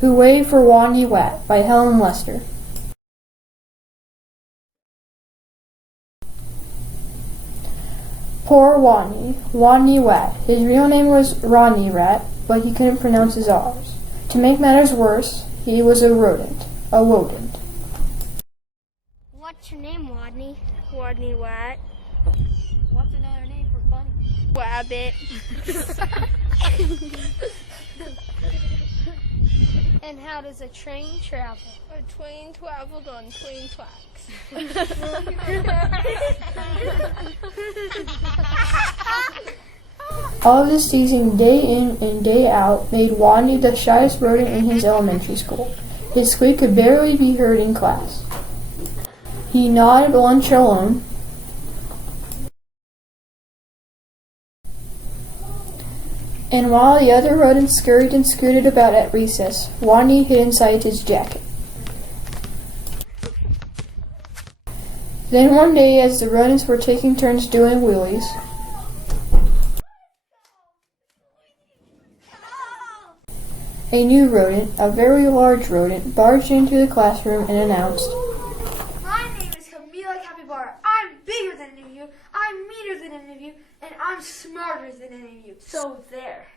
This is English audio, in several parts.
Hooway for Wodney Wat by Helen Lester. Poor Wodney Wat. His real name was Wodney Rat, but he couldn't pronounce his R's. To make matters worse, he was a rodent. What's your name, Wodney? Wodney Wat. What's another name for bunny? Wabbit. And how does a train travel? A train traveled on train tracks. All of this teasing day in and day out made Wodney the shyest rodent in his elementary school. His squeak could barely be heard in class. He gnawed at lunch alone, and while the other rodents scurried and scooted about at recess, Wodney hid inside his jacket. Then one day, as the rodents were taking turns doing wheelies, a new rodent, a very large rodent, barged into the classroom and announced, "My name is Capybara. I'm bigger than any of you, I'm meaner than any of you, and I'm smarter than any of you. So there."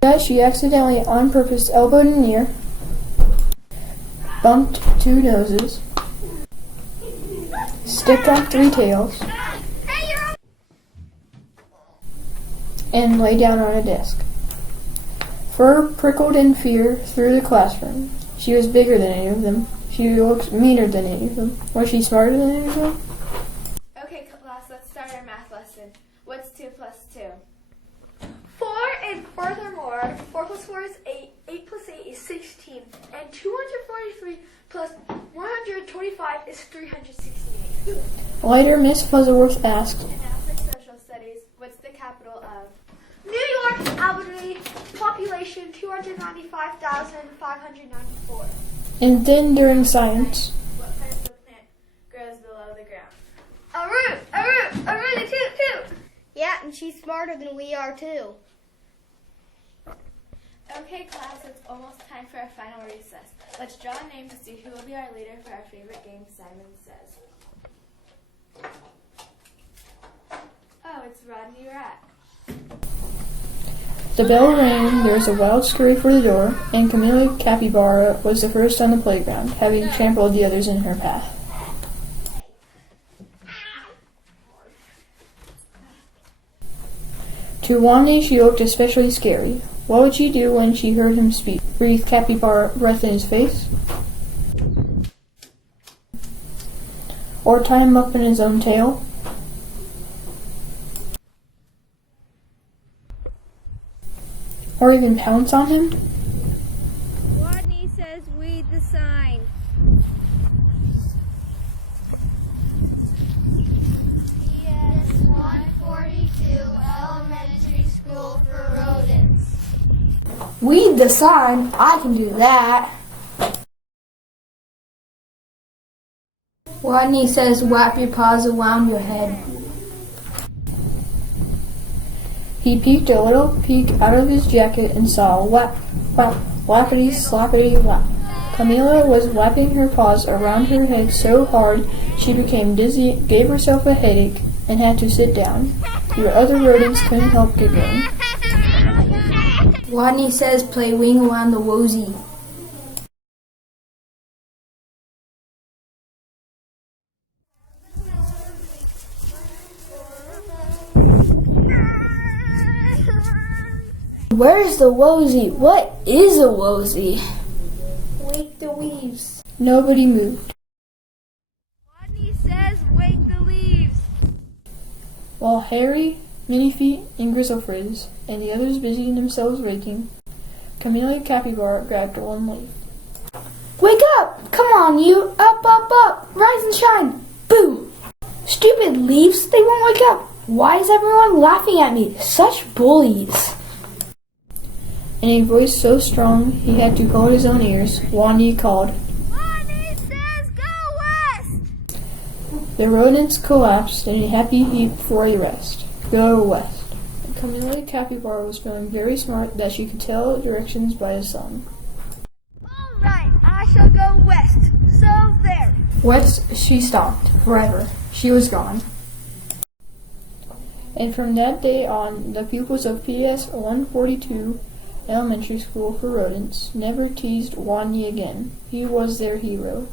But she accidentally, on purpose, elbowed an ear, bumped 2 noses, stepped on 3 tails, and lay down on a desk. Fur prickled in fear through the classroom. She was bigger than any of them. She looked meaner than any of them. Was she smarter than any of them? Okay, class, let's start our math lesson. What's 2 plus 2? 4, and furthermore, 4 plus 4 is 8, 8 plus 8 is 16, and 243 plus 125 is 368. Later, Miss Fuzzleworth asked, And now for social studies, what's the capital of? New York, Albany, population 295,594. and then during science, What part of the plant grows below the ground? A root, a toot. Yeah, and she's smarter than we are too. Okay, class, it's almost time for our final recess. Let's draw a name to see who will be our leader for our favorite game, Simon Says. Oh, it's Wodney Rat. the bell rang, there was a wild scurry for the door, and Camilla Capybara was the first on the playground, having trampled the others in her path. To Wodney, she looked especially scary. What would she do when she heard him speak? Breathe Capybara breath in his face? Or tie him up in his own tail? Or even pounce on him? Wodney says read the sign. Yes, 142 elementary school for rodents. Weed the sign. I can do that. Wodney says wrap your paws around your head. He peeked a little peek out of his jacket and saw whap, whap, whappity, slappity, whap. Camilla was wrapping her paws around her head so hard she became dizzy, gave herself a headache, and had to sit down. The other rodents couldn't help giggling. Wodney says play wing around the wosy. Where's the wosy? What is a wosy? Wake the leaves. Nobody moved. Wodney says wake the leaves. While Harry, Minifeet, and Grizzlefrizz and the others busied themselves raking, Camilla Capybara grabbed one leaf. Wake up! Come on, you! Up, up, up! Rise and shine! Boom! Stupid leaves! They won't wake up! Why is everyone laughing at me? Such bullies! In a voice so strong he had to hold his own ears, Wodney called. Wodney says go west. The rodents collapsed in a happy heap for a rest. Go west. Camilla Capybara was feeling very smart that she could tell directions by the sun. shall go west. So there. West she stopped, forever. She was gone. And from that day on, the pupils of PS 142 Elementary School for Rodents never teased Wodney again. He was their hero.